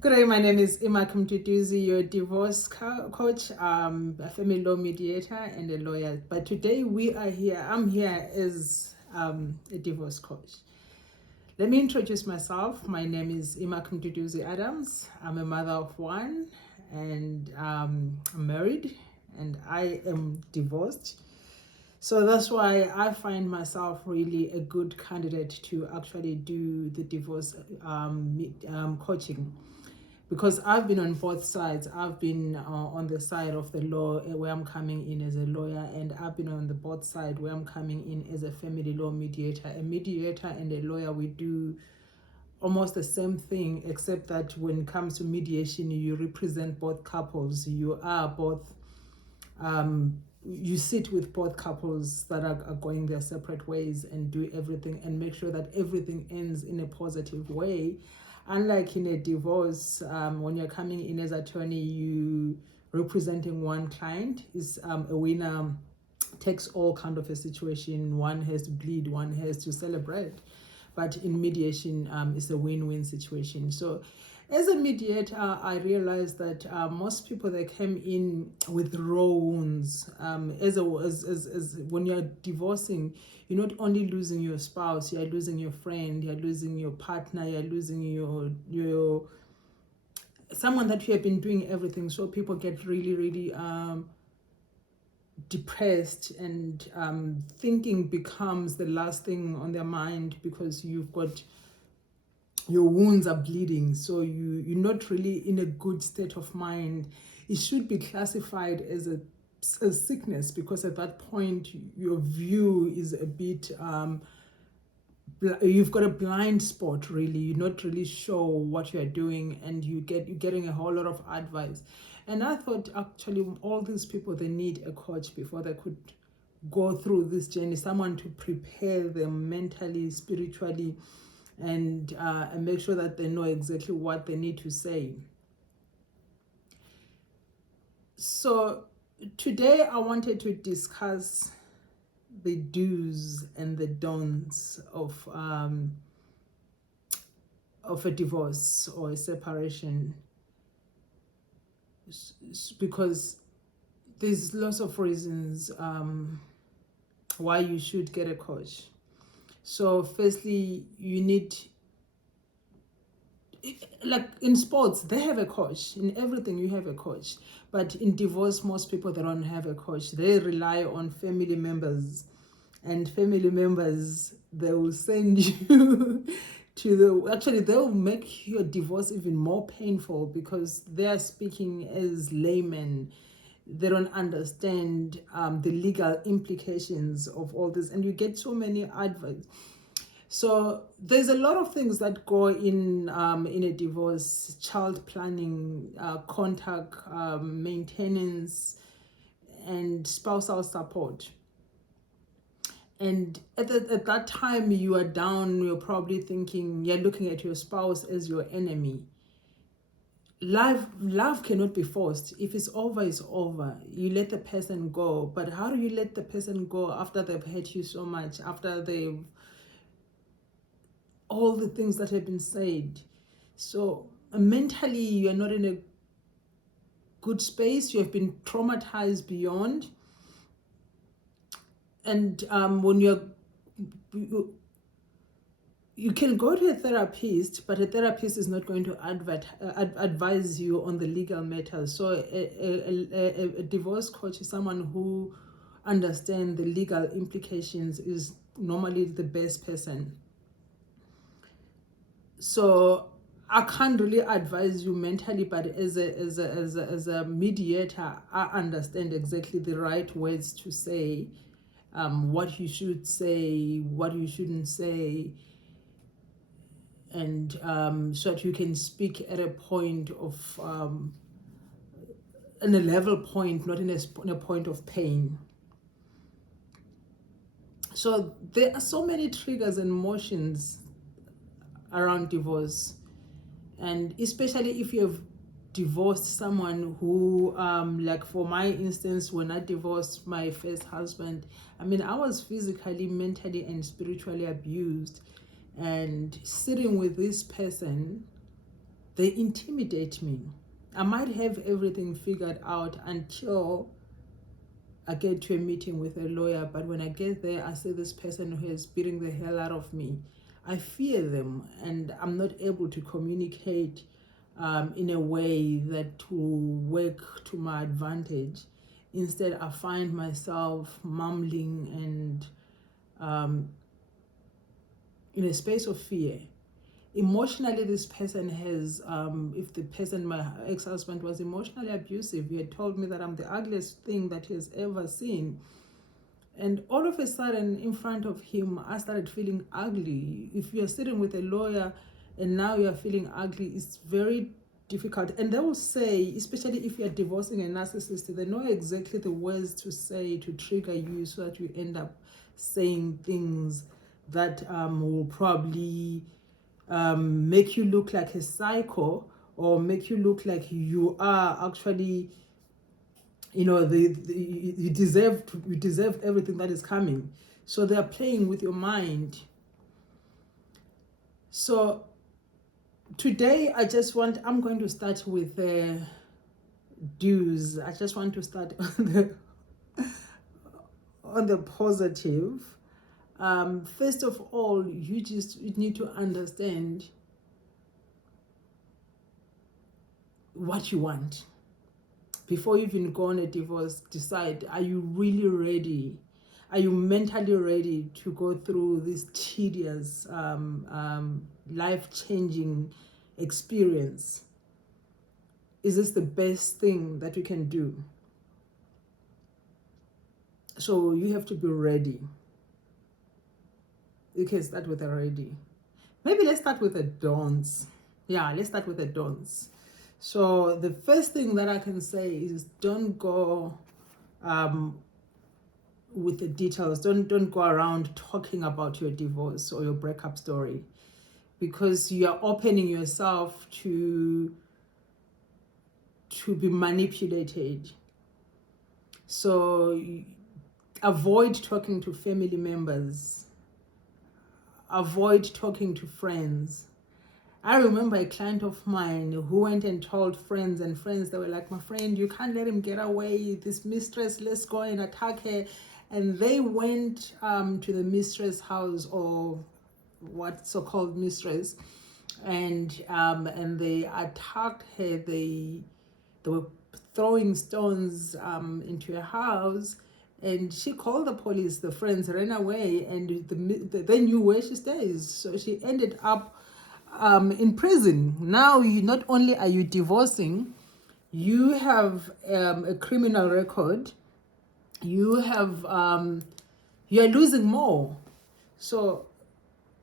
Good day, my name is Ima Kumtuduzi, your divorce coach, a family law mediator, and a lawyer. But today I'm here as a divorce coach. Let me introduce myself. My name is Ima Kumtuduzi Adams. I'm a mother of one, and I'm married, and I am divorced. So that's why I find myself really a good candidate to actually do the divorce coaching, because I've been on both sides. I've been on the side of the law where I'm coming in as a lawyer, and I've been on the both side where I'm coming in as a family law mediator. A mediator and a lawyer, we do almost the same thing, except that when it comes to mediation, you represent both couples. You are both you sit with both couples that are going their separate ways and do everything and make sure that everything ends in a positive way. Unlike in a divorce, when you're coming in as attorney, you representing one client is a winner takes all kind of a situation. One has to bleed, one has to celebrate. But in mediation, it's a win-win situation. So as a mediator, I realized that most people, they came in with raw wounds. As when you're divorcing, you're not only losing your spouse, you're losing your friend, you're losing your partner, you're losing your someone that you have been doing everything. So people get really depressed, and thinking becomes the last thing on their mind, because your wounds are bleeding, so you're not really in a good state of mind. It should be classified as a sickness, because at that point your view is a bit you've got a blind spot, really. You're not really sure what you're doing, and you're getting a whole lot of advice. And I thought, actually, all these people, they need a coach before they could go through this journey, someone to prepare them mentally, spiritually, and make sure that they know exactly what they need to say. So today I wanted to discuss the do's and the don'ts of a divorce or a separation, because there's lots of reasons why you should get a coach. So firstly, you need, like in sports, they have a coach. In everything, you have a coach. But in divorce, most people, they don't have a coach. They rely on family members, and family members, they will send you actually, they'll make your divorce even more painful, because they are speaking as laymen. They don't understand the legal implications of all this, and you get so many advice. So there's a lot of things that go in a divorce: child planning, contact, maintenance, and spousal support. And at that time, you are down, you're probably thinking, you're looking at your spouse as your enemy. Love cannot be forced. If it's over, it's over. You let the person go. But how do you let the person go after they've hurt you so much, after they've all the things that have been said? So mentally, you're not in a good space. You have been traumatized beyond. And when you can go to a therapist, but a therapist is not going to advise you on the legal matters. So a divorce coach is someone who understands the legal implications, is normally the best person. So I can't really advise you mentally, but as a mediator, I understand exactly the right words to say, what you should say, what you shouldn't say, and so that you can speak at a point of in a level point, not in a point of pain. So there are so many triggers and emotions around divorce, and especially if you have divorced someone who like for my instance, when I divorced my first husband, I mean, I was physically, mentally, and spiritually abused. And sitting with this person They intimidate me. I might have everything figured out until I get to a meeting with a lawyer, but when I get there, I see this person who is beating the hell out of me. I fear them, and I'm not able to communicate in a way that will work to my advantage. Instead, I find myself mumbling and in a space of fear. Emotionally, this person has, if the person, my ex-husband, was emotionally abusive, he had told me that I'm the ugliest thing that he has ever seen. And all of a sudden, in front of him, I started feeling ugly. If you're sitting with a lawyer and now you're feeling ugly, it's very difficult. And they will say, especially if you're divorcing a narcissist, they know exactly the words to say to trigger you so that you end up saying things that will probably make you look like a psycho, or make you look like you are actually, you deserve everything that is coming. So they are playing with your mind. So today I'm going to start with dues. I just want to start on the positive. First of all, you need to understand what you want. Before you even go on a divorce, decide, are you really ready? Are you mentally ready to go through this tedious, life-changing experience? Is this the best thing that you can do? So you have to be ready. You can start with a ready. Maybe let's start with the don'ts. Yeah, let's start with the don'ts. So the first thing that I can say is don't go with the details. Don't go around talking about your divorce or your breakup story, because you are opening yourself to be manipulated. So avoid talking to family members. Avoid talking to friends. I remember a client of mine who went and told friends, and friends, they were like, my friend, you can't let him get away. This mistress, let's go and attack her. And they went to the mistress' house, or what so-called mistress, and they attacked her. They were throwing stones into her house, and she called the police. The friends ran away, and they knew where she stays. So she ended up in prison. Now, not only are you divorcing, you have a criminal record. You have you are losing more. So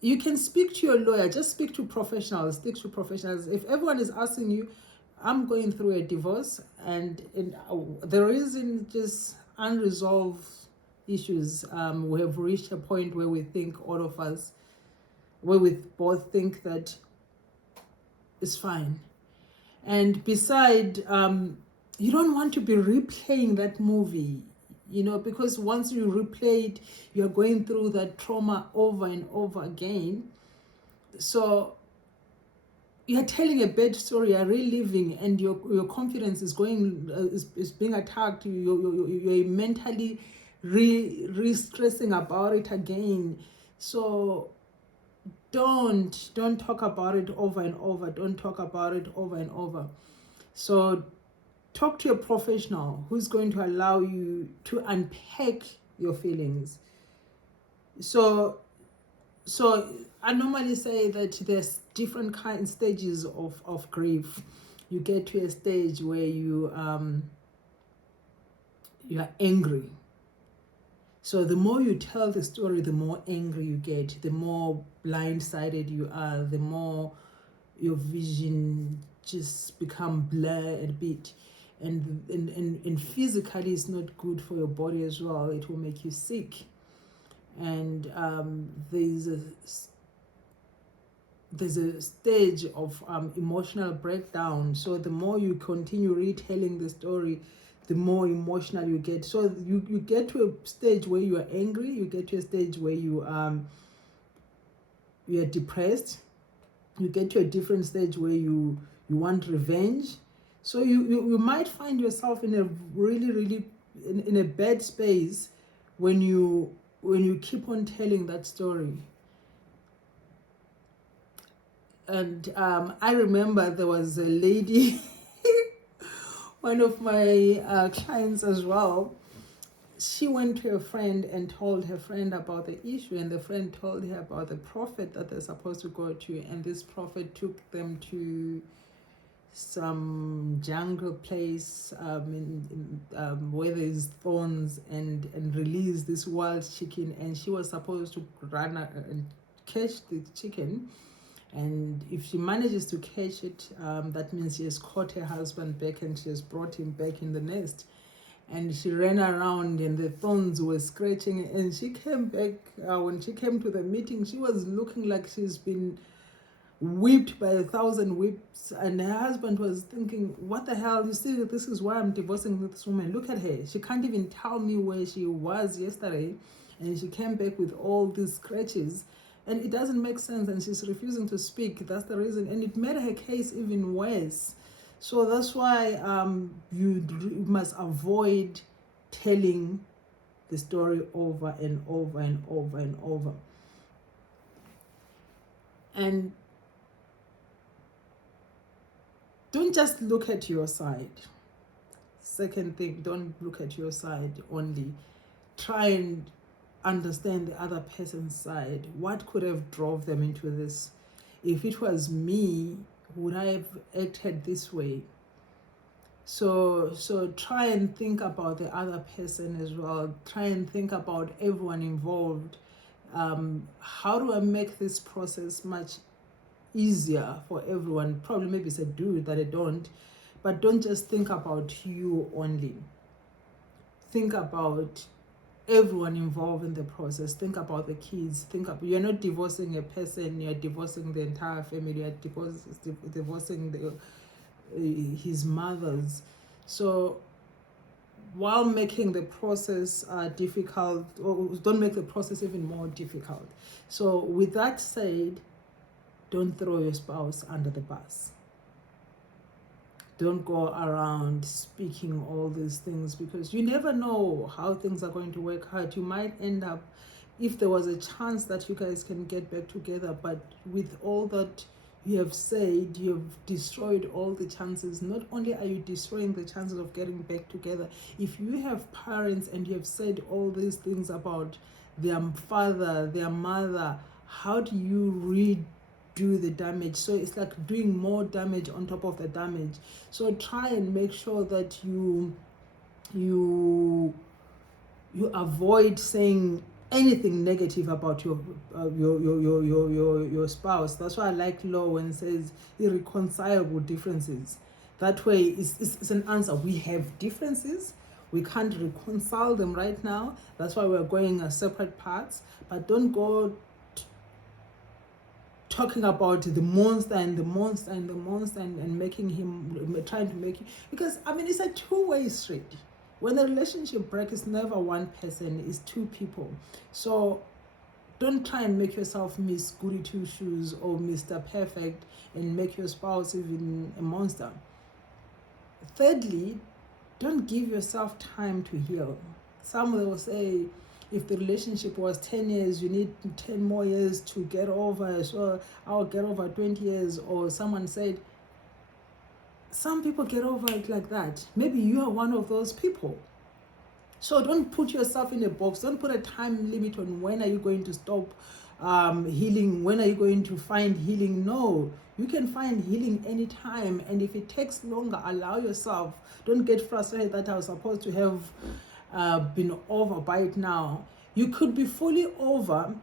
you can speak to your lawyer. Just speak to professionals. Speak to professionals. If everyone is asking you, I'm going through a divorce, and there isn't just unresolved issues. We have reached a point where we think, all of us, where we both think that it's fine. And beside, you don't want to be replaying that movie, because once you replay it, you're going through that trauma over and over again. So you're telling a bad story, you're reliving, and your confidence is going is being attacked. You're mentally re-stressing about it again. So don't talk about it over and over. Don't talk about it over and over. So talk to a professional who's going to allow you to unpack your feelings. So I normally say that there's different stages of grief. You get to a stage where you are angry. So the more you tell the story, the more angry you get, the more blindsided you are, the more your vision just become blurred a bit. And physically, it's not good for your body as well. It will make you sick. And there's a stage of emotional breakdown. So the more you continue retelling the story, the more emotional you get. So you get to a stage where you are angry. You get to a stage where you are depressed. You get to a different stage where you you want revenge. So you might find yourself in a really in a bad space when you keep on telling that story. And I remember there was a lady, one of my clients as well. She went to a friend and told her friend about the issue, and the friend told her about the prophet that they're supposed to go to, and this prophet took them to some jungle place where there's thorns, and release this wild chicken, and she was supposed to run and catch the chicken. And if she manages to catch it, that means she has caught her husband back and she has brought him back in the nest. And she ran around and the thorns were scratching, and she came back. When she came to the meeting, she was looking like she's been whipped by 1,000 whips, and her husband was thinking, what the hell, you see, this is why I'm divorcing this woman. Look at her, she can't even tell me where she was yesterday, and she came back with all these scratches, and it doesn't make sense, and she's refusing to speak. That's the reason, and it made her case even worse. So that's why you must avoid telling the story over and over and over and over. And don't just look at your side. Second thing, don't look at your side only. Try and understand the other person's side. What could have drove them into this? If it was me, would I have acted this way? So try and think about the other person as well. Try and think about everyone involved. How do I make this process much easier for everyone? Probably maybe it's a dude that I don't, but don't just think about you only. Think about everyone involved in the process. Think about the kids. You're not divorcing a person, you're divorcing the entire family. You're divorcing his mothers. So while making the process difficult, or don't make the process even more difficult. So with that said, don't throw your spouse under the bus. Don't go around speaking all these things, because you never know how things are going to work out. You might end up, if there was a chance that you guys can get back together, but with all that you have said, you have destroyed all the chances. Not only are you destroying the chances of getting back together, if you have parents and you have said all these things about their father, their mother, how do you redo the damage? So it's like doing more damage on top of the damage. So try and make sure that you avoid saying anything negative about your spouse. That's why I like law when it says irreconcilable differences. That way it's an answer. We have differences, we can't reconcile them right now. That's why we're going as separate paths. But don't go talking about the monster and the monster and the monster and making him, trying to make you, because I mean it's a two-way street. When a relationship breaks, it's never one person, it's two people. So don't try and make yourself Miss Goody Two Shoes or Mr. Perfect and make your spouse even a monster. Thirdly, don't give yourself time to heal. Some will say, if the relationship was 10 years, you need 10 more years to get over. So I'll get over 20 years. Or someone said, some people get over it like that. Maybe you are one of those people. So don't put yourself in a box. Don't put a time limit on when are you going to stop healing. When are you going to find healing? No, you can find healing anytime. And if it takes longer, allow yourself. Don't get frustrated that I was supposed to have been over by it now. You could be fully over,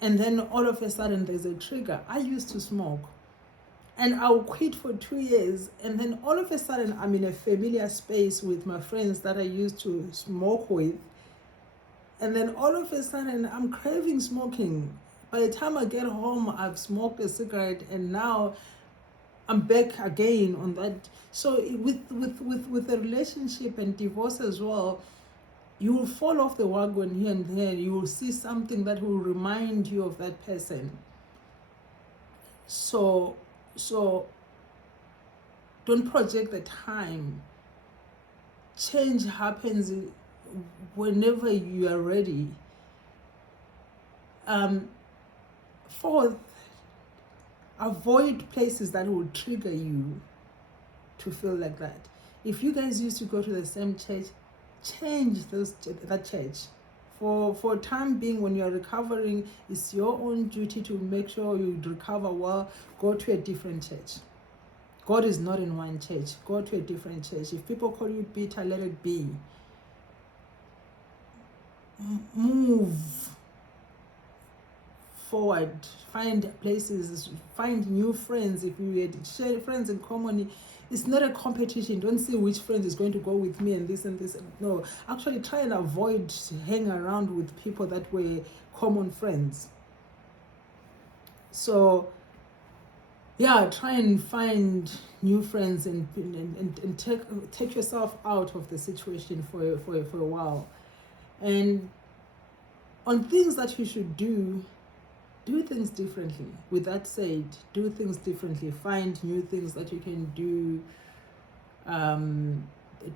and then all of a sudden there's a trigger. I used to smoke, and I'll quit for 2 years, and then all of a sudden I'm in a familiar space with my friends that I used to smoke with, and then all of a sudden I'm craving smoking. By the time I get home, I've smoked a cigarette, and now I'm back again on that. So with a relationship and divorce as well, you will fall off the wagon here and there. You will see something that will remind you of that person. So Don't project the time. Change happens whenever you are ready. Fourth, avoid places that will trigger you to feel like that. If you guys used to go to the same church, change that church. For time being, when you're recovering, it's your own duty to make sure you recover well. Go to a different church. God is not in one church. Go to a different church. If people call you bitter, let it be. Move forward. Find places. Find new friends. If you had shared friends in common, it's not a competition. Don't see which friend is going to go with me and this and this. No, actually try and avoid hanging around with people that were common friends. So yeah, try and find new friends and take yourself out of the situation for a while. And on things that you should do things differently. With that said, do things differently. Find new things that you can do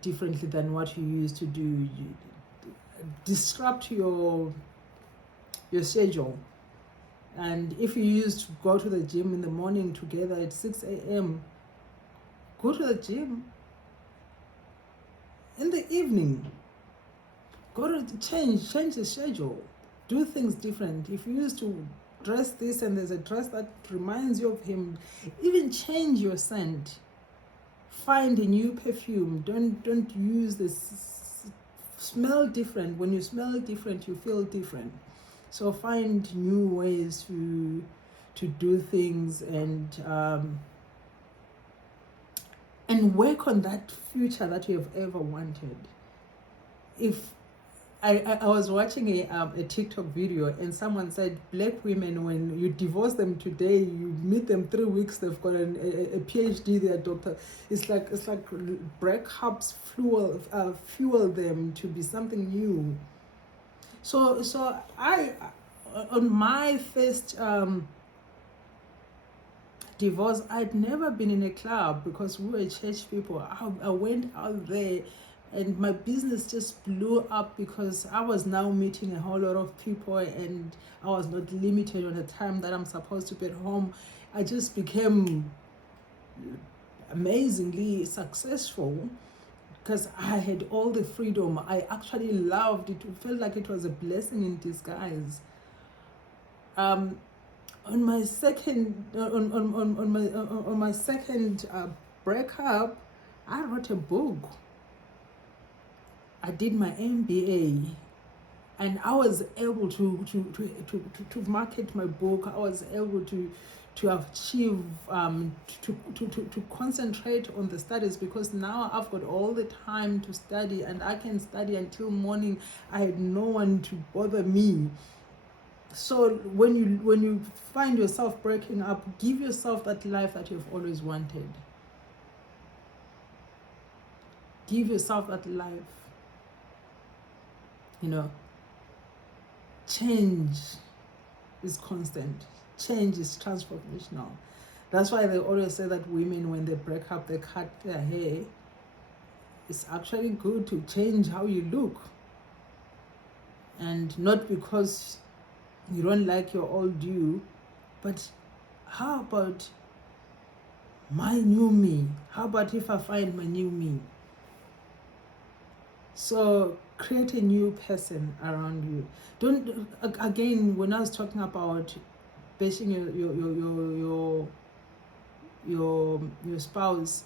differently than what you used to do. Disrupt your schedule. And if you used to go to the gym in the morning together at 6 a.m., go to the gym in the evening. Go to change the schedule. Do things different. If you used to dress this and there's a dress that reminds you of him, even change your scent. Find a new perfume. Don't use this. Smell different. When you smell different, you feel different. So find new ways to do things and work on that future that you have ever wanted. If I was watching a TikTok video and someone said black women, when you divorce them today, you meet them 3 weeks, they've got a PhD, they're a doctor. It's like breakups fuel them to be something new. So I, on my first divorce, I'd never been in a club because we were church people. I went out there and my business just blew up because I was now meeting a whole lot of people and I was not limited on the time that I'm supposed to be at home. I just became amazingly successful because I had all the freedom. I actually loved it. It felt like it was a blessing in disguise. On my second on my second breakup, I wrote a book. I did my MBA, and I was able to market my book. I was able to achieve to concentrate on the studies because now I've got all the time to study and I can study until morning. I had no one to bother me. So when you find yourself breaking up, give yourself that life that you've always wanted. Give yourself that life. Change is constant. Change is transformational. That's why they always say that women, when they break up, they cut their hair. It's actually good to change how you look. And not because you don't like your old you, but how about my new me? How about if I find my new me? So create a new person around you. Don't, again, when I was talking about bashing your spouse,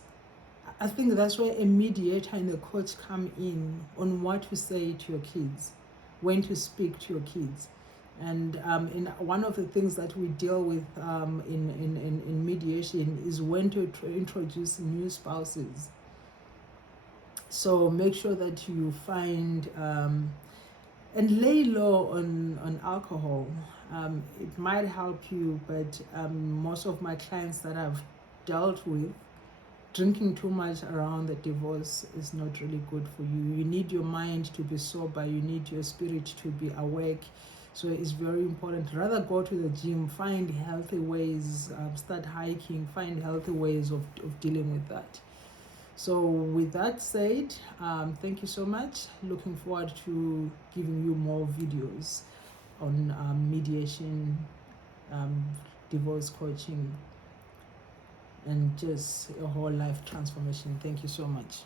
I think that's where a mediator and a coach come in on what to say to your kids, when to speak to your kids. And in one of the things that we deal with in mediation is when to introduce new spouses. So make sure that you find and lay low on alcohol. It might help you, but most of my clients that I've dealt with, drinking too much around the divorce is not really good for you. You need your mind to be sober. You need your spirit to be awake. So it's very important. Rather go to the gym, find healthy ways, start hiking, find healthy ways of dealing with that. So with that said, thank you so much. Looking forward to giving you more videos on mediation, um, divorce coaching, and just a whole life transformation. Thank you so much.